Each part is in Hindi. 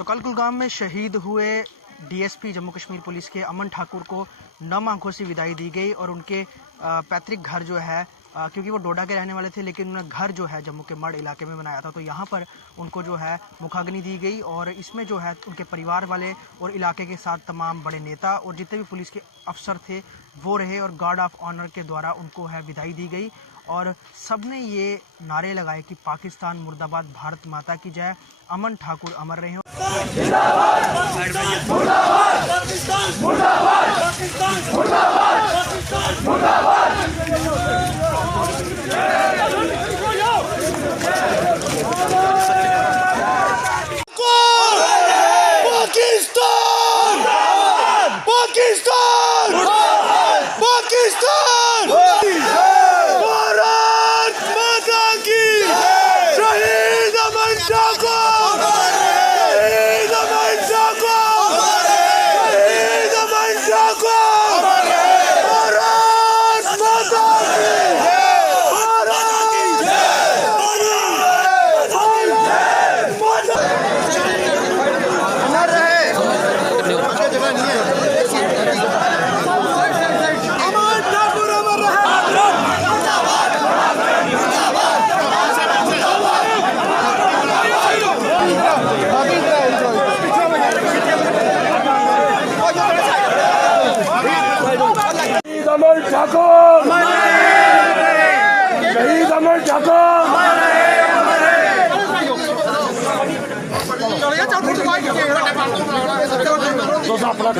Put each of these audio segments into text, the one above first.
तो कल कुलगाम में शहीद हुए डीएसपी जम्मू कश्मीर पुलिस के अमन ठाकुर को नम आंखों से विदाई दी गई और उनके पैतृक घर जो है क्योंकि वो डोडा के रहने वाले थे लेकिन उन्होंने घर जो है जम्मू के मढ़ इलाके में बनाया था, तो यहाँ पर उनको जो है मुखाग्नि दी गई और इसमें जो है उनके परिवार वाले और इलाके के साथ तमाम बड़े नेता और जितने भी पुलिस के अफसर थे वो रहे और गार्ड ऑफ ऑनर के द्वारा उनको है विदाई दी गई और सबने ये नारे लगाए कि पाकिस्तान मुर्दाबाद, भारत माता की जय, अमन ठाकुर अमर रहे हो। अमन ठाकुर शहीद अमन ठाकुर अपना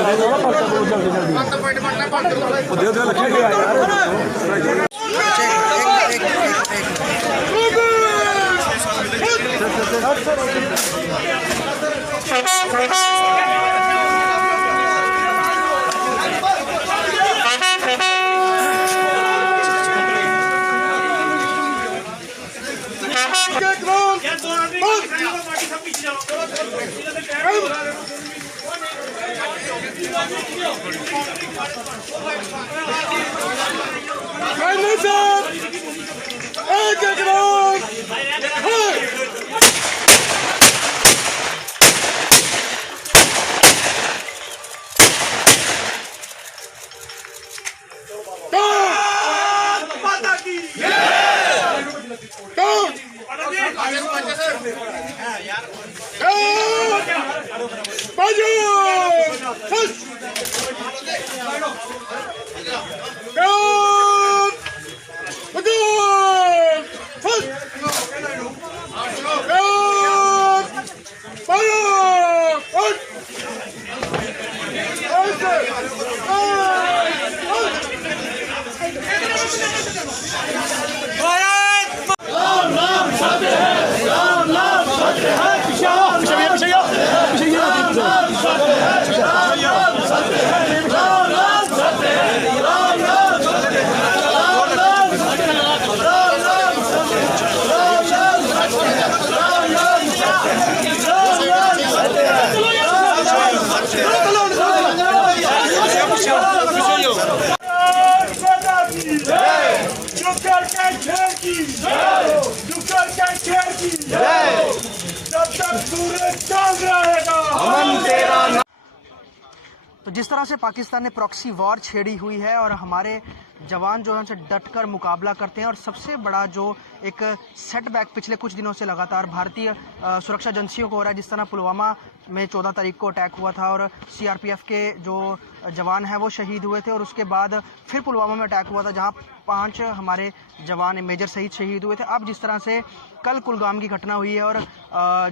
तो जिस तरह से पाकिस्तान ने प्रॉक्सी वॉर छेड़ी हुई है और हमारे जवान जो है उनसे डटकर मुकाबला करते हैं और सबसे बड़ा जो एक सेटबैक पिछले कुछ दिनों से लगातार भारतीय सुरक्षा एजेंसियों को हो रहा है, जिस तरह पुलवामा में 14 तारीख को अटैक हुआ था और सीआरपीएफ के जो जवान हैं वो शहीद हुए थे और उसके बाद फिर पुलवामा में अटैक हुआ था जहां 5 हमारे जवान मेजर सहित शहीद हुए थे। अब जिस तरह से कल कुलगाम की घटना हुई है और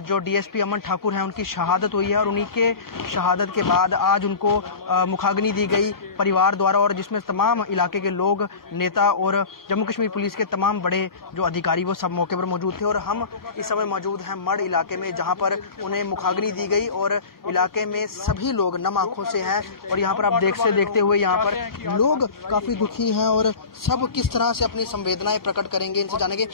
जो डीएसपी अमन ठाकुर हैं उनकी शहादत हुई है और उन्हीं के शहादत के बाद आज उनको मुखाग्नि दी गई परिवार द्वारा और जिसमें तमाम इलाके के लोग, नेता और जम्मू कश्मीर पुलिस के तमाम बड़े जो अधिकारी वो सब मौके पर मौजूद थे और हम इस समय मौजूद हैं मढ़ इलाके में जहां पर उन्हें मुखाग्नि दी गई और इलाके में सभी लोग नम आंखों से हैं और यहाँ पर आप देखते हुए यहाँ पर लोग काफ़ी दुखी हैं और सब किस तरह से अपनी संवेदनाएं प्रकट करेंगे, इनसे जानेंगे।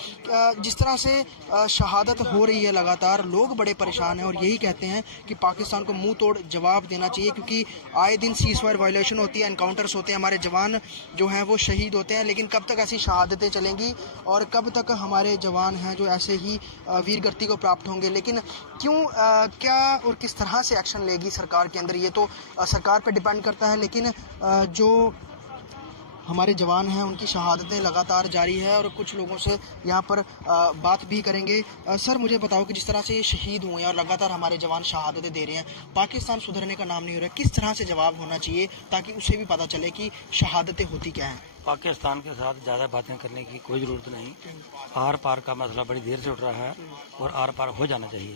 जिस तरह से शहादत हो रही है लगातार, लोग बड़े परेशान हैं और यही कहते हैं कि पाकिस्तान को मुंह तोड़ जवाब देना चाहिए क्योंकि आए दिन सीज़फायर वायलेशन होती है, एनकाउंटर्स होते हैं, हमारे जवान जो हैं वो वो शहीद होते हैं, लेकिन कब तक ऐसी शहादतें चलेंगी और कब तक हमारे जवान हैं जो ऐसे ही वीरगति को प्राप्त होंगे। लेकिन क्यों, क्या और किस तरह से एक्शन लेगी सरकार के अंदर, ये तो सरकार पर डिपेंड करता है। लेकिन जो हमारे जवान हैं उनकी शहादतें लगातार जारी है और कुछ लोगों से यहाँ पर बात भी करेंगे। सर, मुझे बताओ कि जिस तरह से ये शहीद हुए हैं और लगातार हमारे जवान शहादतें दे रहे हैं, पाकिस्तान सुधरने का नाम नहीं हो रहा है, किस तरह से जवाब होना चाहिए ताकि उसे भी पता चले कि शहादतें होती क्या हैं? पाकिस्तान के साथ ज़्यादा बातें करने की कोई ज़रूरत नहीं। आर पार का मसला बड़ी देर से उठ रहा है और आर पार हो जाना चाहिए।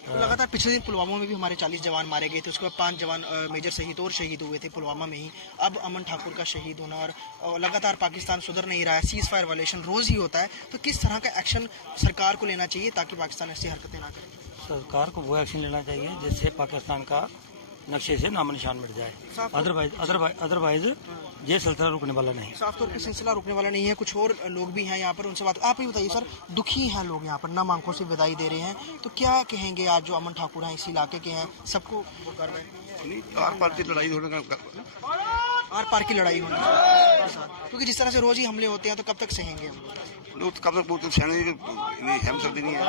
तो लगातार पिछले दिन पुलवामा में भी हमारे 40 जवान मारे गए थे, उसके बाद 5 जवान मेजर शहीद और शहीद हुए थे पुलवामा में ही। अब अमन ठाकुर का शहीद होना और लगातार पाकिस्तान सुधर नहीं रहा है, सीज फायर वायलेशन रोज़ ही होता है, तो किस तरह का एक्शन सरकार को लेना चाहिए ताकि पाकिस्तान ऐसी हरकतें ना करे? सरकार को वो एक्शन लेना चाहिए जिससे पाकिस्तान का नक्शे से नामो निशान मिट जाए। अदरवाइज ये सिलसिला रुकने वाला नहीं। साफ तौर पर सिलसिला रुकने वाला नहीं है। कुछ और लोग भी हैं यहाँ पर, उनसे बात। आप ही बताइए सर, दुखी हैं लोग यहाँ पर, नम आंखों से विदाई दे रहे हैं, तो क्या कहेंगे आज जो अमन ठाकुर हैं, इस इलाके के हैं, सबको वो कर रहे हैं? आर पार की लड़ाई आर पार की लड़ाई होनी, क्योंकि जिस तरह से रोज ही हमले होते हैं तो कब तक सहेंगे हम? कब तक बोलते हम सकते नहीं है।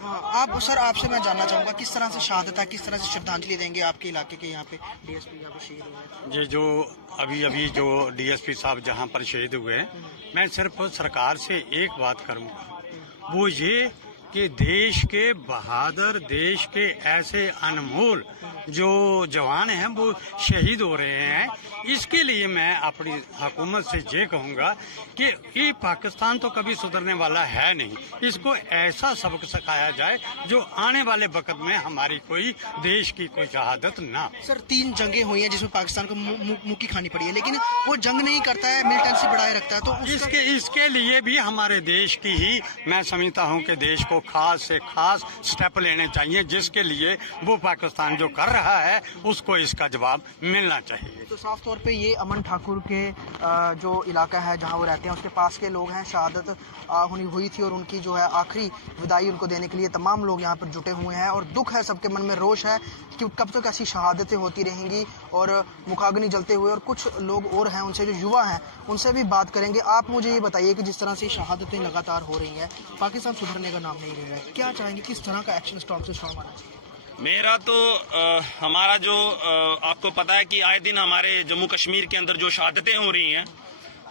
हाँ, आप सर, आपसे मैं जानना चाहूँगा किस तरह से शहादत है, किस तरह से श्रद्धांजलि देंगे आपके इलाके के यहाँ पे डीएसपी यहाँ पे शहीद हुए हैं? ये जो अभी जो डीएसपी साहब जहाँ पर शहीद हुए हैं, मैं सिर्फ सरकार से एक बात करूँगा, वो ये कि देश के बहादुर, देश के ऐसे अनमोल जो जवान हैं वो शहीद हो रहे हैं। इसके लिए मैं अपनी हुकूमत से ये कहूँगा कि ये पाकिस्तान तो कभी सुधरने वाला है नहीं, इसको ऐसा सबक सिखाया जाए जो आने वाले वक्त में हमारी कोई देश की कोई शहादत ना। सर, 3 जंगें हुई हैं जिसमें पाकिस्तान को मुक्की खानी पड़ी है, लेकिन वो जंग नहीं करता है, मिलिटेंसी बढ़ाए रखता है, तो इसके लिए भी हमारे देश की ही मैं समझता हूँ कि देश को खास से खास स्टेप लेने चाहिए, जिसके लिए वो पाकिस्तान जो कर रहा है उसको इसका जवाब मिलना चाहिए। तो साफ तौर पे ये अमन ठाकुर के जो इलाका है जहाँ वो रहते हैं उसके पास के लोग हैं, शहादत हुई थी और उनकी जो है आखिरी विदाई उनको देने के लिए तमाम लोग यहाँ पर जुटे हुए हैं और दुख है, सबके मन में रोष है कि कब तक ऐसी शहादतें होती रहेंगी और मुखाग्नि जलते हुए। और कुछ लोग और हैं, उनसे जो युवा हैं उनसे भी बात करेंगे। आप मुझे ये बताइए कि जिस तरह से शहादतें लगातार हो रही हैं, पाकिस्तान सुधरने का नाम नहीं ले रहा है, क्या चाहेंगे, किस तरह का एक्शन स्ट्रॉन्ग से स्ट्रॉन्ग आना चाहिए? मेरा तो हमारा जो आपको पता है कि आए दिन हमारे जम्मू कश्मीर के अंदर जो शहादतें हो रही हैं,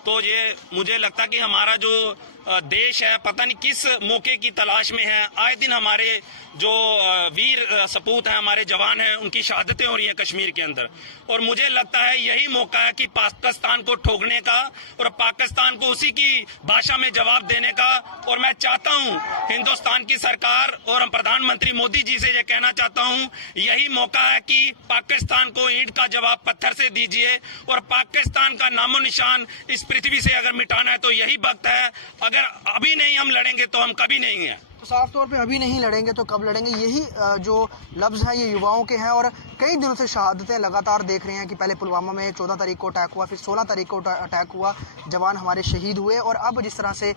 तो ये मुझे लगता कि हमारा जो देश है पता नहीं किस मौके की तलाश में है। आए दिन हमारे जो वीर सपूत हैं, हमारे जवान हैं, उनकी शहादतें हो रही हैं कश्मीर के अंदर, और मुझे लगता है यही मौका है कि पाकिस्तान को ठोकने का और पाकिस्तान को उसी की भाषा में जवाब देने का। और मैं चाहता हूं हिंदुस्तान की सरकार और प्रधानमंत्री मोदी जी से ये कहना चाहता हूं, यही मौका है कि पाकिस्तान को ईंट का जवाब पत्थर से दीजिए और पाकिस्तान का नामो निशान इस पृथ्वी से अगर मिटाना है तो यही वक्त है। अगर अभी नहीं हम लड़ेंगे तो हम कभी नहीं हैं। तो साफ तौर पे अभी नहीं लड़ेंगे तो कब लड़ेंगे, यही जो लफ्ज़ हैं ये युवाओं के हैं। और कई दिनों से शहादतें लगातार देख रहे हैं कि पहले पुलवामा में 14 तारीख को अटैक हुआ, फिर 16 तारीख को अटैक हुआ, जवान हमारे शहीद हुए, और अब जिस तरह से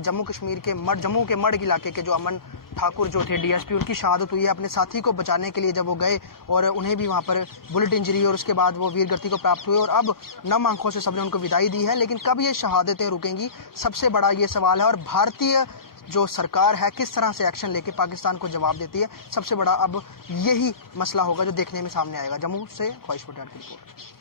जम्मू के मढ़ इलाके के जो अमन ठाकुर जो थे डीएसपी, उनकी शहादत हुई है अपने साथी को बचाने के लिए जब वो गए और उन्हें भी वहाँ पर बुलेट इंजरी और उसके बाद वो वीरगति को प्राप्त हुए और अब नम आंखों से सबने उनको विदाई दी है। लेकिन कब ये शहादतें रुकेंगी, सबसे बड़ा ये सवाल है। और भारतीय जो सरकार है किस तरह से एक्शन लेके पाकिस्तान को जवाब देती है, सबसे बड़ा अब यही मसला होगा जो देखने में सामने आएगा। जम्मू से ख्वाहिश पटेल की रिपोर्ट।